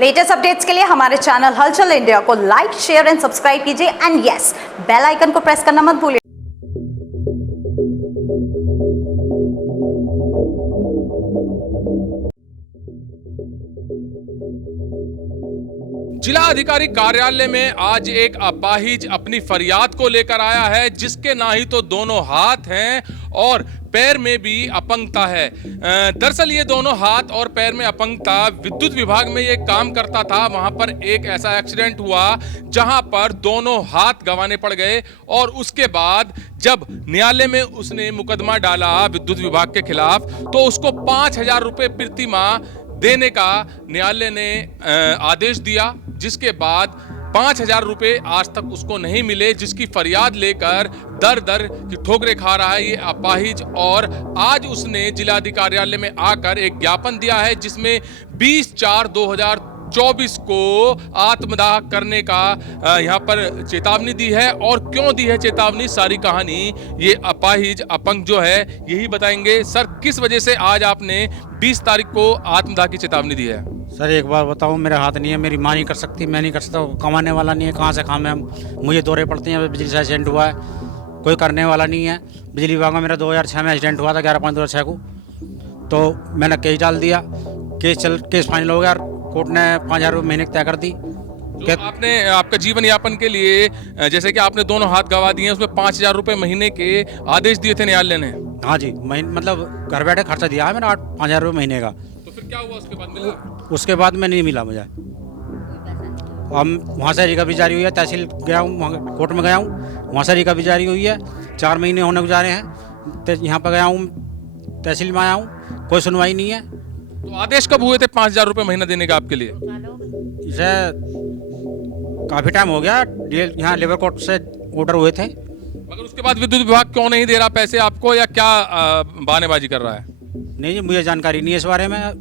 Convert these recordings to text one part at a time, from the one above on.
Latest updates के लिए हमारे चैनल हलचल इंडिया को लाइक, शेयर एंड सब्सक्राइब कीजिए एंड यस, बेल आइकन को प्रेस करना मत भूलिए। जिला अधिकारी कार्यालय में आज एक अपाहिज अपनी फरियाद को लेकर आया है, जिसके ना ही तो दोनों हाथ हैं और पैर में भी अपंगता है। दरअसल ये दोनों हाथ और पैर में अपंगता विद्युत विभाग में ये काम करता था। वहां पर एक ऐसा एक्सीडेंट हुआ जहां पर दोनों हाथ गंवाने पड़ गए और उसके बाद जब न्यायालय में उसने मुकदमा डाला विद्युत विभाग के खिलाफ, तो उसको 5,000 रुपए प्रति माह देने का न्यायालय ने आदेश दिया, जिसके बाद 5,000 रुपए आज तक उसको नहीं मिले, जिसकी फरियाद लेकर दर दर की ठोकरें खा रहा है ये अपाहिज। और आज उसने जिलाधिकारी कार्यालय में आकर एक ज्ञापन दिया है, जिसमें 20/4/2024 को आत्मदाह करने का यहाँ पर चेतावनी दी है। और क्यों दी है चेतावनी, सारी कहानी ये अपाहिज अपंग जो है यही बताएंगे। सर, किस वजह से आज आपने 20 तारीख को आत्मदाह की चेतावनी दी है? सर एक बार बताऊं, मेरा हाथ नहीं है, मेरी माँ नहीं कर सकती, मैं नहीं कर सकता, कमाने वाला नहीं है, कहाँ से खाएं हम। मुझे दौरे पड़ते हैं, बिजली से एक्सीडेंट हुआ है, कोई करने वाला नहीं है। बिजली विभाग में मेरा 2006 में एक्सीडेंट हुआ था, 11/5/2006 को। तो मैंने केस डाल दिया, केस फाइनल हो गया, कोर्ट ने 5,000 रुपये महीने तय कर दी। आपने आपका जीवन यापन के लिए, जैसे कि आपने दोनों हाथ गंवा दिए, उसमें 5,000 रुपये महीने के आदेश दिए थे न्यायालय ने। हाँ जी, मतलब घर बैठे खर्चा दिया है मेरा 5,000 रुपये महीने का। तो फिर क्या हुआ उसके बाद? मिला? उसके बाद में नहीं मिला मुझे। हम वहाँ से रिकवरी जारी हुई है, तहसील गया हूँ, कोर्ट में गया हूँ, वहाँ से रिकवरी जारी हुई है, 4 महीने होने को जा रहे हैं। यहाँ पर गया हूँ, तहसील में आया हूँ, कोई सुनवाई नहीं है। तो आदेश कब हुए थे 5,000 रुपये महीना देने का आपके लिए? इसे काफ़ी टाइम हो गया, यहाँ लेबर कोर्ट से ऑर्डर हुए थे। मगर उसके बाद विद्युत विभाग क्यों नहीं दे रहा पैसे आपको, या क्या बहानेबाजी कर रहा है? नहीं जी, मुझे जानकारी नहीं है इस बारे में,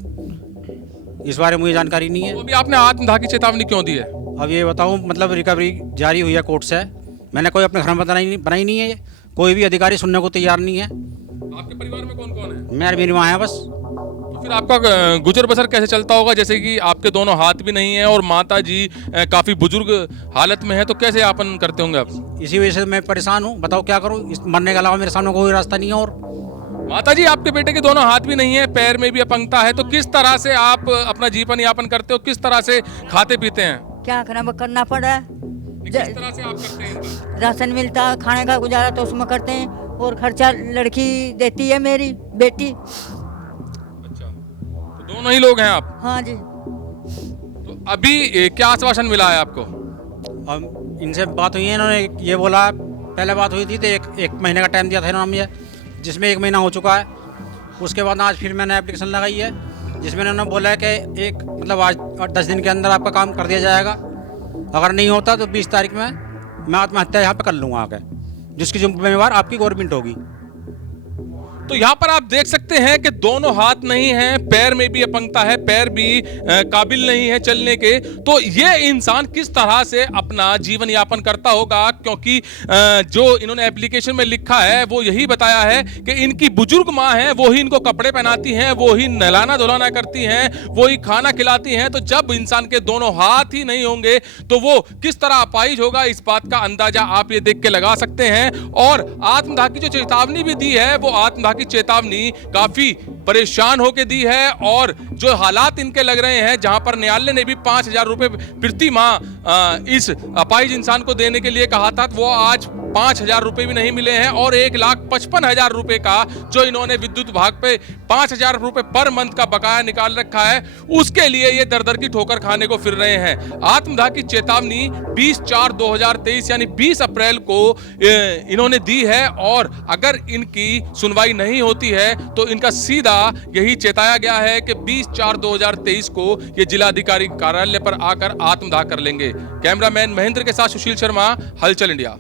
मुझे जानकारी नहीं है। तो अभी आपने आत्मदाह की चेतावनी क्यों दी है? अब ये बताऊं, मतलब रिकवरी जारी हुई है कोर्ट से, मैंने कोई अपने घर में बनाई नहीं है, कोई भी अधिकारी सुनने को तैयार नहीं है। आपके परिवार में कौन कौन है? मेरी माँ है बस। तो फिर आपका गुजर बसर कैसे चलता होगा, जैसे कि आपके दोनों हाथ भी नहीं है और माता जी काफी बुजुर्ग हालत में है, तो कैसे यापन करते होंगे आप? इसी वजह से मैं परेशान हूँ, बताओ क्या करूँ, मरने के अलावा मेरे सामने कोई रास्ता नहीं है। और माता जी, आपके बेटे के दोनों हाथ भी नहीं है, पैर में भी अपंगता है, तो किस तरह से आप अपना जीवन यापन करते हो, किस तरह से खाते पीते हैं? क्या करना पड़ा है। किस तरह से आप करते हैं? राशन मिलता है, खाने का गुजारा तो उसमें करते हैं, और खर्चा लड़की देती है, मेरी बेटी। अच्छा, तो दोनों ही लोग हैं आप? हाँ जी। तो अभी क्या आश्वासन मिला है आपको? अब इनसे बात हुई है, इन्होंने ये बोला, पहले बात हुई थी तो एक महीने का टाइम दिया था इन्होंने मुझे, जिसमें 1 महीना हो चुका है। उसके बाद आज फिर मैंने एप्लीकेशन लगाई है, जिसमें उन्होंने बोला है कि मतलब आज 10 दिन के अंदर आपका काम कर दिया जाएगा। अगर नहीं होता तो 20 तारीख में मैं आत्महत्या यहाँ पे कर लूँगा आके, जिसकी जिम्मेवार आपकी गवर्नमेंट होगी। तो यहाँ पर आप देख सकते हैं कि दोनों हाथ नहीं हैं, पैर में भी अपंगता है, पैर भी काबिल नहीं है चलने के। तो ये इंसान किस तरह से अपना जीवन यापन करता होगा, क्योंकि जो इन्होंने एप्लीकेशन में लिखा है वो यही बताया है कि इनकी बुजुर्ग माँ है, वो ही इनको कपड़े पहनाती हैं, वो ही नहलाना धुलाना करती हैं, वो ही खाना खिलाती हैं। तो जब इंसान के दोनों हाथ ही नहीं होंगे तो वो किस तरह अपाहिज होगा, इस बात का अंदाजा आप ये देख के लगा सकते हैं। और आत्मदाह की जो चेतावनी भी दी है, वो आत्मदाह की चेतावनी काफी परेशान होकर दी है। और जो हालात इनके लग रहे हैं, जहां पर न्यायालय ने भी 5,000 रुपए प्रति माह इस अपाहिज इंसान को देने के लिए कहा था, वो आज 5,000 रुपए भी नहीं मिले हैं। और 1,55,000 रुपए का जो इन्होंने विद्युत विभाग पे 5,000 रुपए पर मंथ का बकाया निकाल रखा है, उसके लिए ये दर दर की ठोकर खाने को फिर रहे हैं। आत्मदाह की चेतावनी 20/4/2023 यानी 20 अप्रैल को इन्होंने दी है। और अगर इनकी सुनवाई नहीं होती है तो इनका सीधा यही चेताया गया है कि 20/4/2023 को ये जिलाधिकारी कार्यालय पर आकर आत्मदाह कर लेंगे। कैमरामैन महेंद्र के साथ सुशील शर्मा, हलचल इंडिया।